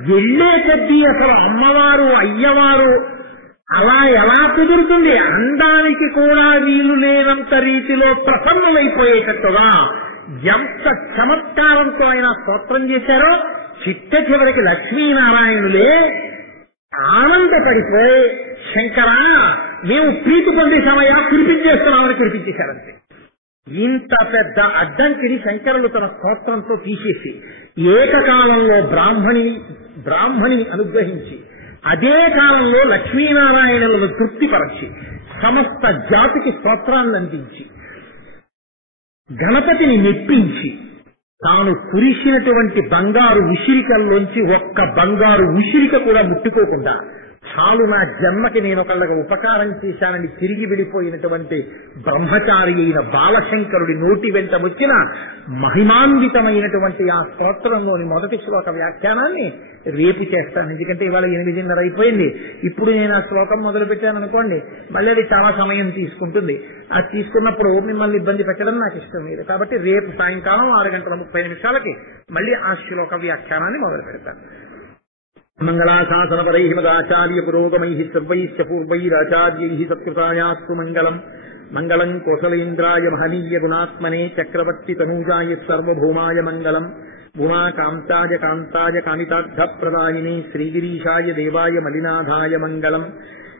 వెళ్లే కొద్దీ అసలు అమ్మవారు అయ్యవారు అలా ఎలా కుదురుతుంది, అందానికి కూడా వీలు లేనంత రీతిలో ప్రసన్నులైపోయేటట్టుగా ఎంత చమత్కారంతో ఆయన స్తోత్రం చేశారో, చిట్ట చివరికి లక్ష్మీనారాయణులే ఆనందపడిపోయి శంకరా మేము ప్రీతి పొందేశామయ్యా, కురిపించేస్తున్నామని కురిపించేశారంతే. ఇంత పెద్ద అడ్డంకిని శంకరులు తన స్తోత్రంతో తీసేసి ఏకకాలంలో బ్రాహ్మణిని అనుగ్రహించి అదే కాలంలో లక్ష్మీనారాయణులను తృప్తిపరచి సమస్త జాతికి స్తోత్రాన్ని అందించి గణపతిని మెప్పించి తాను కురిసినటువంటి బంగారు ఉసిరికల్లోంచి ఒక్క బంగారు ఉసిరిక కూడా ముట్టుకోకుండా చాలు నా జన్మకి నేను ఒకళ్ళకి ఉపకారం చేశానని తిరిగి వెళ్ళిపోయినటువంటి బ్రహ్మచారి అయిన బాలశంకరుడి నోటి వెంట వచ్చిన మహిమాన్వితమైనటువంటి ఆ స్తోత్రంలోని మొదటి శ్లోక వ్యాఖ్యానాన్ని రేపు చేస్తాను. ఎందుకంటే ఇవాళ 8:30 అయిపోయింది. ఇప్పుడు నేను ఆ శ్లోకం మొదలు పెట్టాను అనుకోండి, మళ్ళీ అది చాలా సమయం తీసుకుంటుంది. అది తీసుకున్నప్పుడు మిమ్మల్ని ఇబ్బంది పెట్టడం నాకు ఇష్టం లేదు. కాబట్టి రేపు సాయంకాలం 6:30 మళ్ళీ ఆ శ్లోక వ్యాఖ్యానాన్ని మొదలు పెడతాను. మంగళాశాసనపరై మదాచార్య పురోగమై సర్వైశ్చ పూర్వైరాచార్యై సత్కృతాయాస్తు మంగళం. మంగళం కోసలేంద్రాయ మహనీయ గుణాత్మనే చక్రవర్తి తనూజాయ సర్వభౌమాయ మంగళం. ఉమాకాంతాయ కాంతాయ కామితార్థప్రదాయినే శ్రీగిరీశాయ దేవాయ మలినాథాయ మంగళం.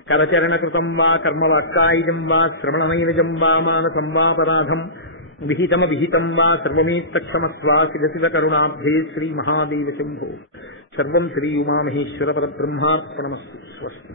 కరచరణకృతం వా కర్మవాక్కాయజం వా శ్రవణనైనజం వా మానసం వాపరాధం విహితం వా సర్వమేత్తక్షమస్వా శివ కరుణాబ్ధే శ్రీ మహాదేవ శంభో. సర్వం శ్రీ ఉమామహేశ్వర పరబ్రహ్మార్పణమస్తు. స్వస్తి.